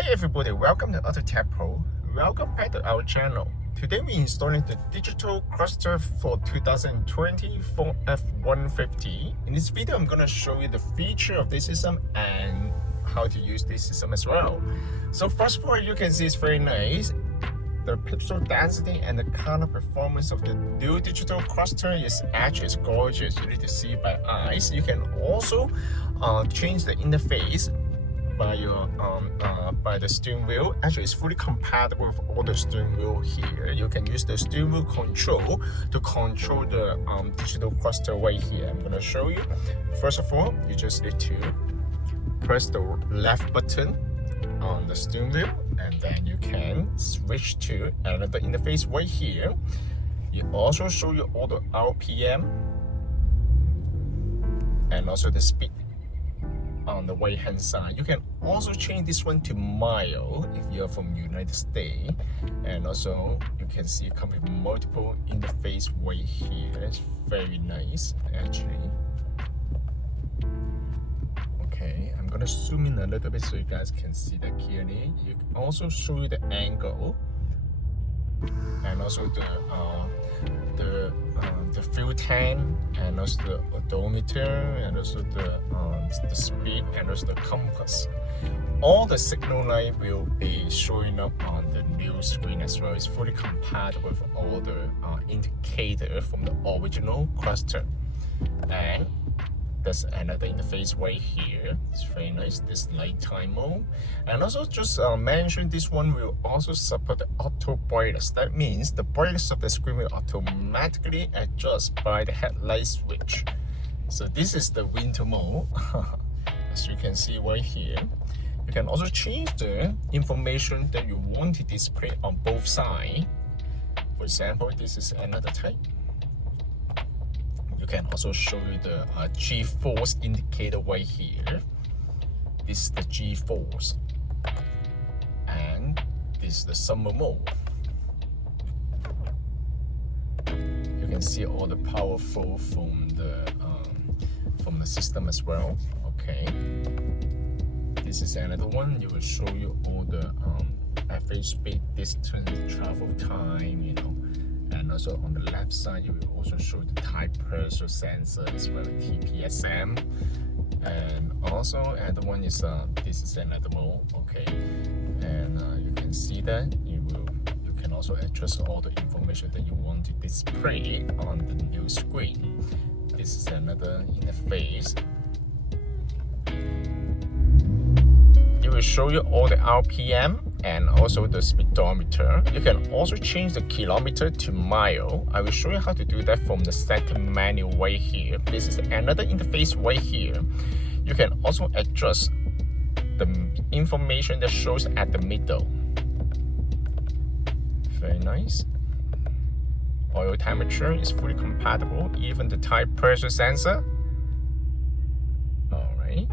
Hi everybody, welcome to AutoTecPro. Welcome back to our channel. Today we're installing the digital cluster for 2020 Ford F150. In this video, I'm going to show you the feature of this system and how to use this system as well. So first of all, you can see it's very nice. The pixel density and the color performance of the new digital cluster is actually gorgeous. You need to see it by eyes. You can also change the interface by the steering wheel. Actually, it's fully compatible with all the steering wheel here. You can use the steering wheel control to control the digital cluster right here. I'm gonna show you. First of all, you just need to press the left button on the steering wheel, and then you can switch to another interface right here. It also show you all the RPM and also the speed on the right hand side. You can also change this one to mile if you're from United States, and also you can see it comes with multiple interface right here. It's very nice actually. Okay, I'm gonna zoom in a little bit so you guys can see that clearly. You can also show you the angle and also the fuel tank, and also the odometer, and also the speed, and also the compass. All the signal light will be showing up on the new screen as well. It's fully compatible with all the indicator from the original cluster. And there's another interface right here. It's very nice, this nighttime mode. And also just mention this one will also support the auto brightness. That means the brightness of the screen will automatically adjust by the headlight switch. So this is the winter mode. As you can see right here. You can also change the information that you want to display on both sides. For example, this is another type. You can also show you the G-force indicator right here. This is the G-force, and this is the summer mode. You can see all the power flow from the system as well. Okay, this is another one. It will show you all the average speed, distance, travel time, you know. And also on the left side, it will also show the tire pressure sensor as well, TPSM. And also another one is this is another mode. Okay, and you can see that you can also adjust all the information that you want to display on the new screen. This is another interface. It will show you all the RPM and also the speedometer. You can also change the kilometer to mile. I will show you how to do that from the setting menu right here. This is another interface right here. You can also adjust the information that shows at the middle. Very nice. Oil temperature is fully compatible, even the tire pressure sensor. Alright.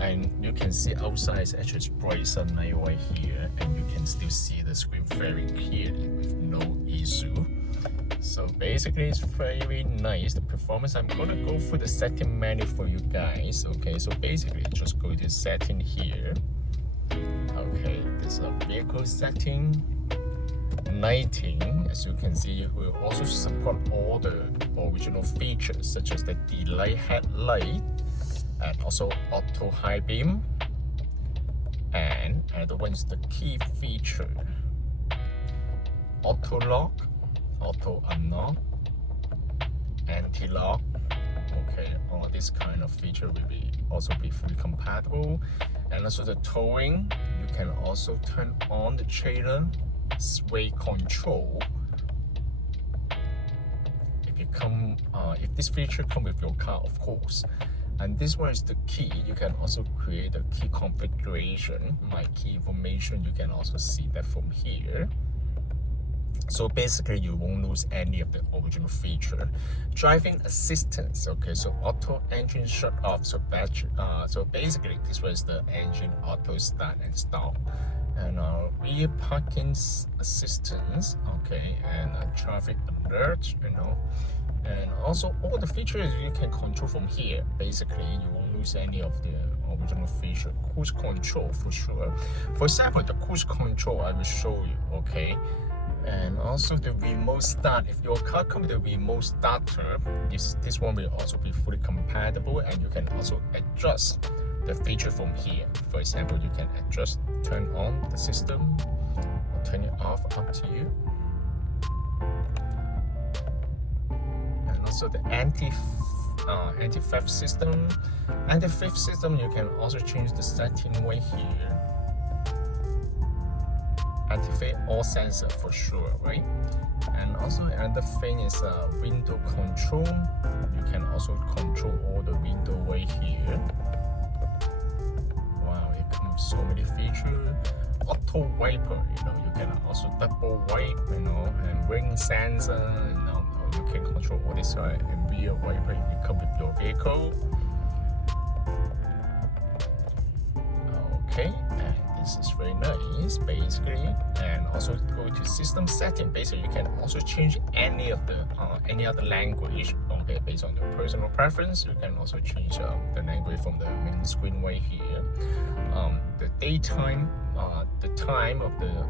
And you can see outside is actually bright sunlight right here, and you can still see the screen very clearly with no issue. So basically it's very nice, the performance. I'm gonna go through the setting menu for you guys. Okay, so basically just go to setting here. Okay, there's a vehicle setting, lighting. As you can see, it will also support all the original features such as the daylight headlight, and also auto high beam, and another one is the key feature, auto lock, auto unlock, anti-lock. Okay, all this kind of feature will also be fully compatible. And also the towing, you can also turn on the trailer sway control. If this feature comes with your car, of course. And this one is the key. You can also create a key configuration. My key information, you can also see that from here. So basically you won't lose any of the original feature. Driving assistance. Okay, so auto engine shut off. So basically this was the engine auto start and stop. And rear parking assistance. Okay, and traffic alert, you know. And also all the features you can control from here. Basically, you won't lose any of the original feature. Cruise control for sure. For example, the cruise control I will show you, okay? And also the remote start. If your car comes with a remote starter, this one will also be fully compatible, and you can also adjust the feature from here. For example, you can adjust, turn on the system, or turn it off, up to you. And also the anti-theft system. Anti-theft system, you can also change the setting right here. Activate all sensor for sure, right? And also another thing is window control. You can also control all the window right here. Wow, it comes with so many features. Auto wiper, you can also double wipe, and ring sensor, you can control all this side and rear wiper if you come with your vehicle. Okay, and this is very nice basically. And also go to system setting. Basically, you can also change any of the any other language. Okay, based on your personal preference, you can also change the language from the main screen right here. The daytime, the time of the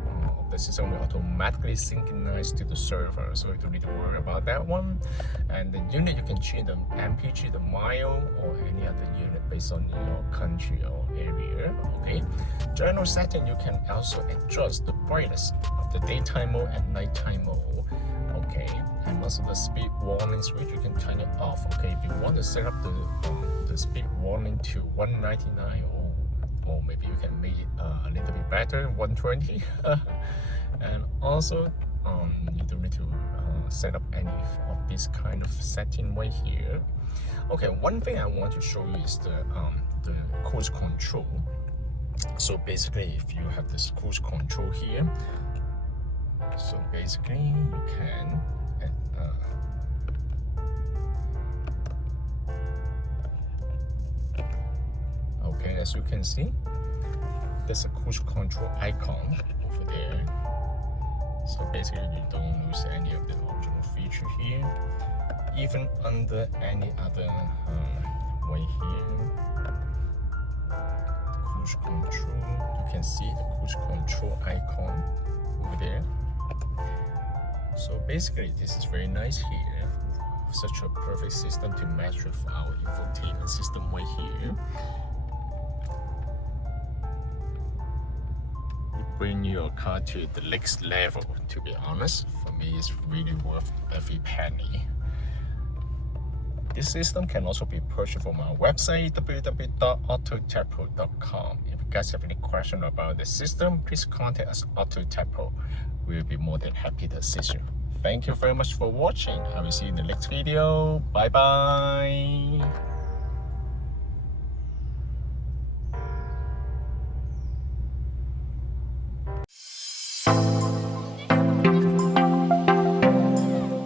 system will automatically synchronize to the server, so you don't need to worry about that one. And the unit, you can change the mpg, the mile, or any other unit based on your country or area. Okay, general setting, you can also adjust the brightness of the daytime mode and nighttime mode. Okay, and also the speed warning switch, you can turn it off. Okay, if you want to set up the speed warning to 199, or maybe you can make it a little bit better, 120. And also you don't need to set up any of this kind of setting right here. Okay, one thing I want to show you is the cruise control. So basically, if you have this cruise control here, so basically you can okay, as you can see, there's a cruise control icon over there. So basically, you don't lose any of the original feature here, even under any other way here. Cruise control, you can see the cruise control icon over there. So basically, this is very nice here. Such a perfect system to match with our infotainment system right here. Bring your car to the next level. To be honest, for me, it's really worth every penny. This system can also be purchased from our website, www.AutoTecPro.com. If you guys have any question about the system, please contact us, AutoTecPro. We'll be more than happy to assist you. Thank you very much for watching. I will see you in the next video. Bye bye.